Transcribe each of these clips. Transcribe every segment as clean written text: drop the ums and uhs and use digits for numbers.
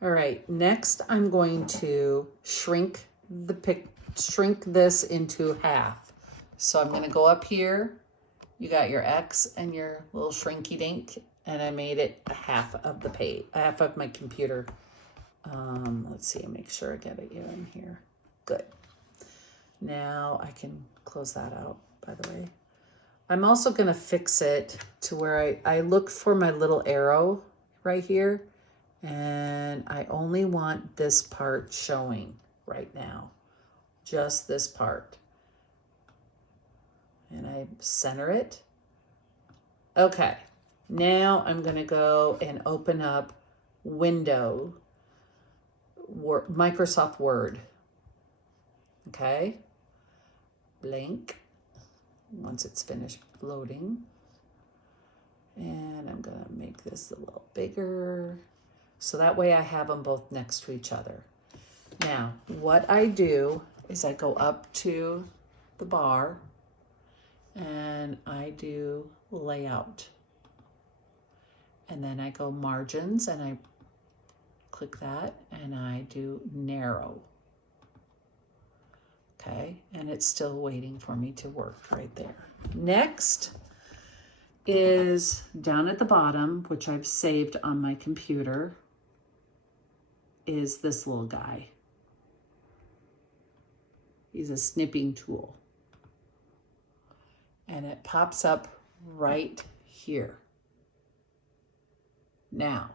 All right, next I'm going to shrink this into half. So I'm gonna go up here. You got your X and your little shrinky dink, and I made it a half of the page, half of my computer. Let's see, make sure I get it in here. Good. Now I can close that out, by the way. I'm also gonna fix it to where I look for my little arrow right here, and I only want this part showing right now, just this part. And I center it. Okay, now I'm gonna go and open up Microsoft Word. Okay, blank, once it's finished loading. And I'm gonna make this a little bigger, so that way I have them both next to each other. Now, what I do is I go up to the bar and I do layout. And then I go margins and I click that and I do narrow. Okay, and it's still waiting for me to work right there. Next is down at the bottom, which I've saved on my computer, is this little guy. He's a snipping tool. And it pops up right here. Now,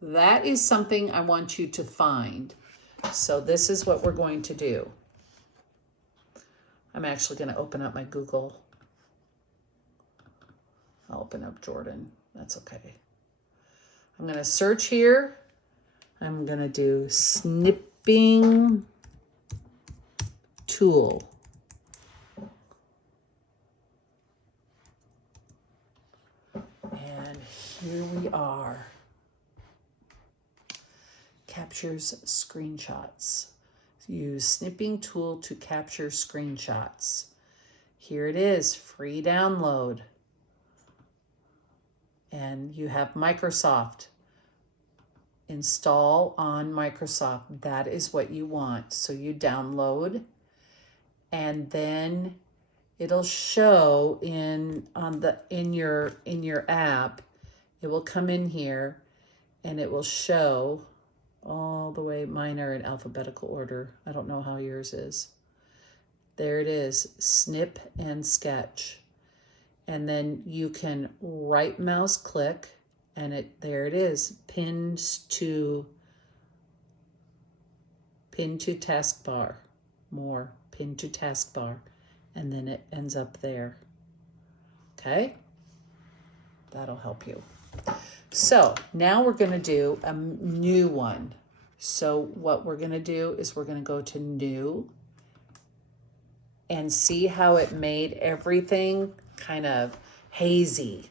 that is something I want you to find. So this is what we're going to do. I'm actually going to open up my Google. I'll open up Jordan. That's okay. I'm going to search here. I'm going to do snipping tool. And here we are. Captures screenshots. Use snipping tool to capture screenshots. Here it is, free download. And you have Microsoft. Install on Microsoft. That is what you want. So you download, and then it'll show in your app. It will come in here and it will show all the way. Mine are in alphabetical order. I don't know how yours is. There it is, snip and sketch. And then you can right mouse click and there it is, pinned to taskbar, more, pinned to taskbar, and then it ends up there. Okay, that'll help you. So now we're gonna do a new one. So what we're gonna do is we're gonna go to new and see how it made everything kind of hazy.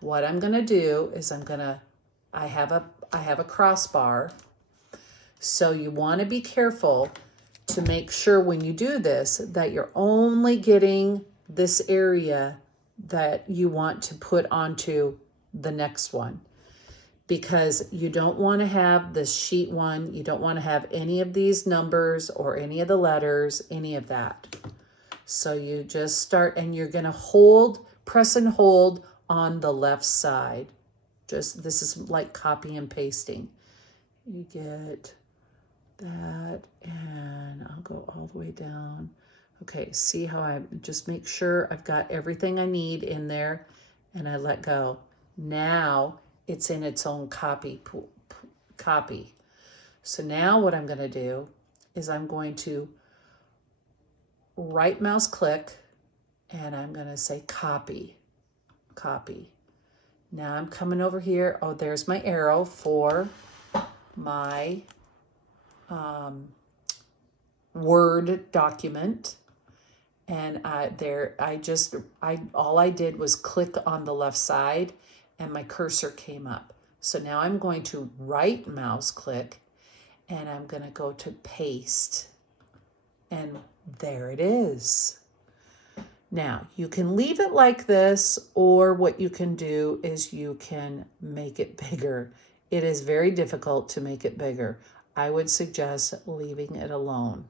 What I'm gonna do is I have a crossbar. So you wanna be careful to make sure when you do this that you're only getting this area that you want to put onto the next one, because you don't want to have the sheet one. You don't want to have any of these numbers or any of the letters, any of that. So you just start, and you're going to press and hold on the left side. This is like copy and pasting. You get that, and I'll go all the way down. Okay, see how I just make sure I've got everything I need in there, and I let go. Now it's in its own copy. So now what I'm going to do is I'm going to right mouse click and I'm going to say copy. Now I'm coming over here. Oh, there's my arrow for my Word document. And all I did was click on the left side and my cursor came up. So now I'm going to right mouse click and I'm going to go to paste. And there it is. Now you can leave it like this, or what you can do is you can make it bigger it is very difficult to make it bigger. I would suggest leaving it alone.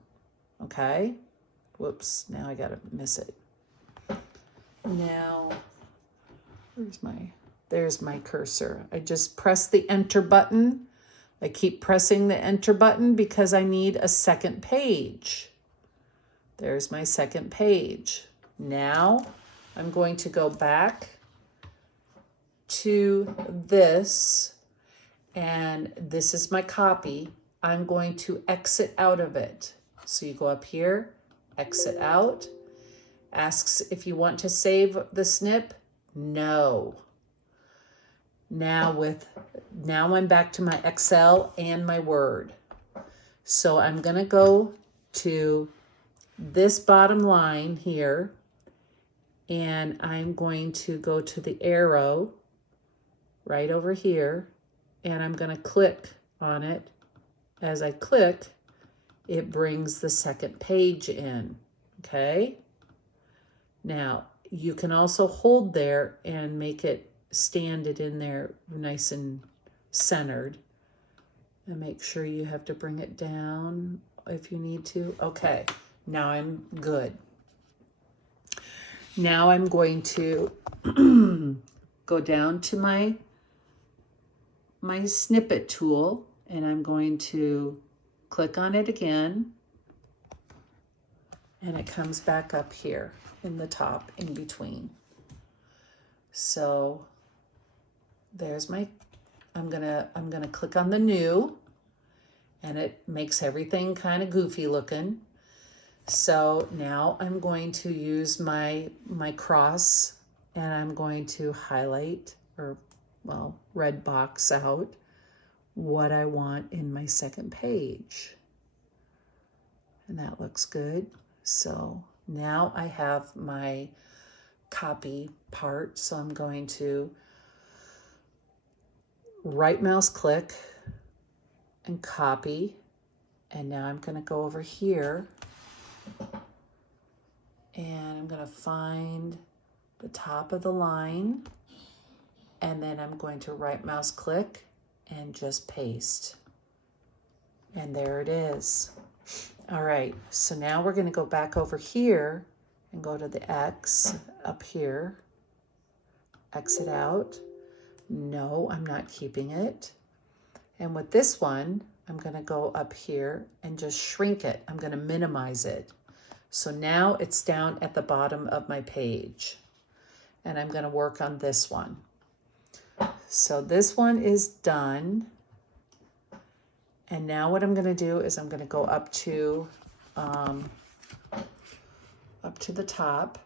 Okay? Whoops, now I gotta miss it. Now, there's my cursor. I just press the enter button. I keep pressing the enter button because I need a second page. There's my second page. Now I'm going to go back to this, and this is my copy. I'm going to exit out of it. So you go up here, exit out, asks if you want to save the snip. No. Now I'm back to my Excel and my Word. So I'm going to go to this bottom line here, and I'm going to go to the arrow right over here, and I'm going to click on it. As I click, it brings the second page in, okay? Now, you can also hold there and make it stand it in there nice and centered. And make sure you have to bring it down if you need to. Okay, now I'm good. Now I'm going to go down to my snippet tool, and I'm going to click on it again, and it comes back up here in the top in between. So there's my, I'm gonna click on the new, and it makes everything kind of goofy looking. So now I'm going to use my cross, and I'm going to highlight, or well, red box out what I want in my second page. And that looks good. So now I have my copy part. So I'm going to right mouse click and copy. And now I'm going to go over here, and I'm going to find the top of the line, and then I'm going to right mouse click and just paste. And there it is. All right, so now we're going to go back over here and go to the X up here. Exit out. No, I'm not keeping it. And with this one, I'm going to go up here and just shrink it. I'm going to minimize it. So now it's down at the bottom of my page. And I'm going to work on this one. So this one is done. And now what I'm going to do is I'm going to go up to the top,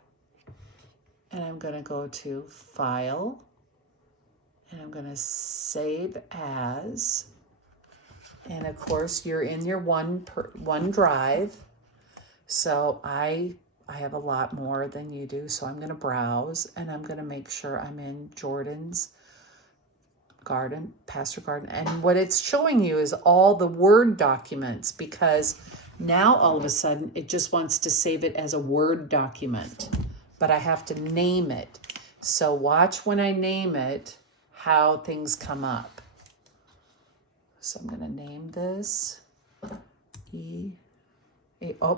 and I'm going to go to File, and I'm going to Save As. And of course, you're in your OneDrive. So I have a lot more than you do. So I'm going to browse, and I'm going to make sure I'm in Jordan's Garden, Pastor Garden. And what it's showing you is all the Word documents, because now all of a sudden it just wants to save it as a Word document, but I have to name it. So watch when I name it, how things come up. So I'm going to name this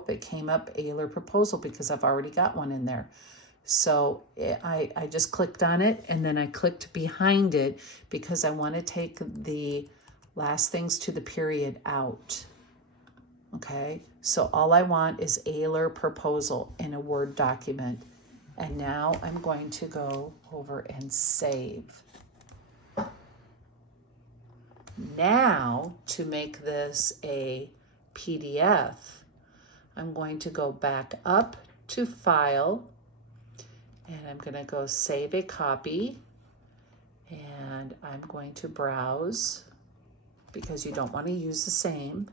it came up Ehler Proposal because I've already got one in there. So I just clicked on it, and then I clicked behind it because I want to take the last things to the period out. Okay, so all I want is Ehler Proposal in a Word document. And now I'm going to go over and save. Now, to make this a PDF, I'm going to go back up to File, and I'm going to go Save a Copy, and I'm going to browse because you don't want to use the same.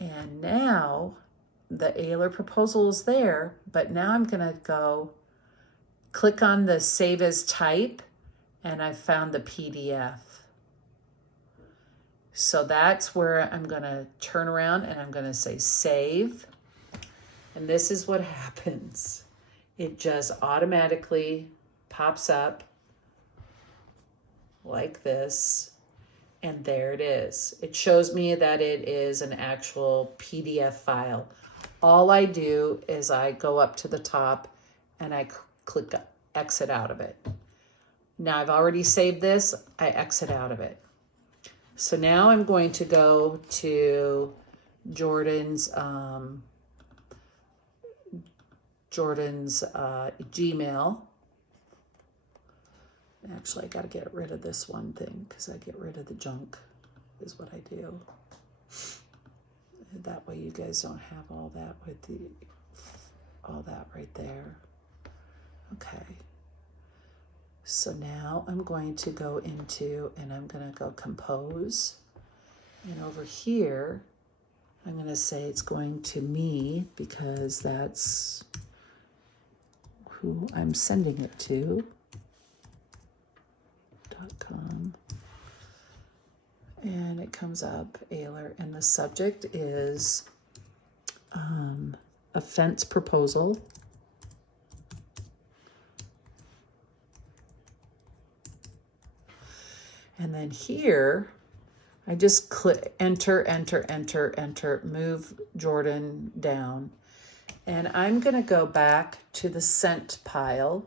And now the Ehler Proposal is there, but now I'm going to go click on the Save as Type, and I found the PDF. So that's where I'm going to turn around, and I'm going to say Save. And this is what happens. It just automatically pops up, like this. And there it is. It shows me that it is an actual PDF file. All I do is I go up to the top and I click exit out of it. Now I've already saved this, I exit out of it. So now I'm going to go to Jordan's Gmail. Actually, I got to get rid of this one thing because I get rid of the junk is what I do. That way you guys don't have all that with all that right there. Okay. So now I'm going to go into, and I'm going to go compose. And over here, I'm going to say it's going to me because that's who I'm sending it to. .com. And it comes up, Ayler, and the subject is a fence proposal. And then here, I just click enter, enter, enter, enter, move Jordan down. And I'm going to go back to the sent pile,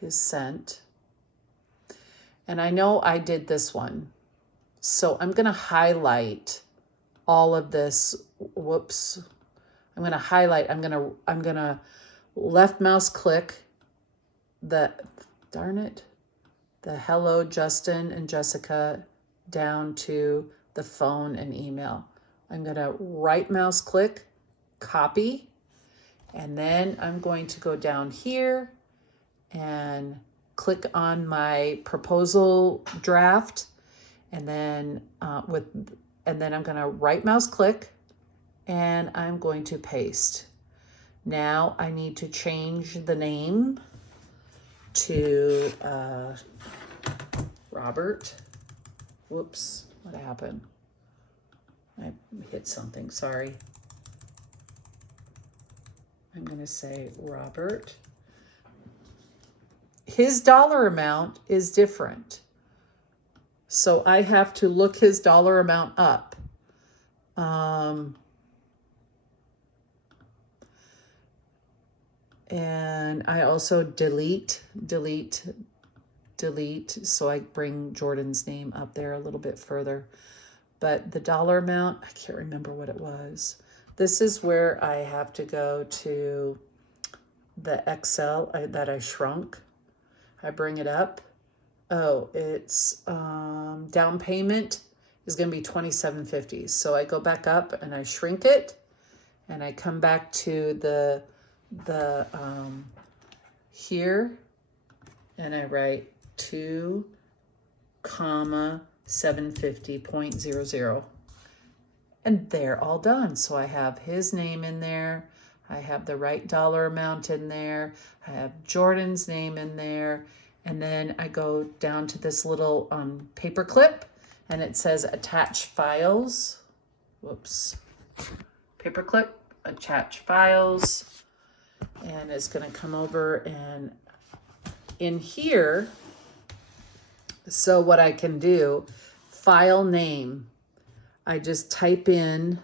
his sent. And I know I did this one. So I'm going to highlight all of this. Whoops. I'm going to highlight. I'm going to left mouse click the, darn it, the hello Justin and Jessica down to the phone and email. I'm going to right mouse click, copy, and then I'm going to go down here and click on my proposal draft, and then I'm going to right mouse click and I'm going to paste. Now I need to change the name to Robert. Whoops, what happened? I hit something, sorry. I'm going to say Robert. His dollar amount is different. So I have to look his dollar amount up. And I also delete. So I bring Jordan's name up there a little bit further. But the dollar amount, I can't remember what it was. This is where I have to go to the Excel that I shrunk. I bring it up. Oh, it's down payment is going to be $27.50. So I go back up and I shrink it, and I come back to the here, and I write 2,750.00, and they're all done. So I have his name in there. I have the right dollar amount in there. I have Jordan's name in there. And then I go down to this little paper clip, and it says attach files. Whoops. Paper clip, attach files. And it's going to come over and in here. So what I can do, file name, I just type in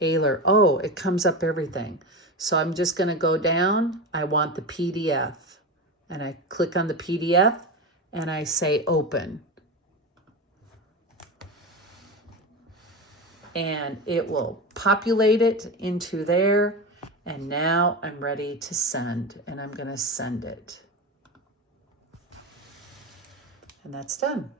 Ayler. Oh, it comes up everything. So I'm just going to go down. I want the PDF. And I click on the PDF and I say open. And it will populate it into there. And now I'm ready to send, and I'm going to send it. And that's done.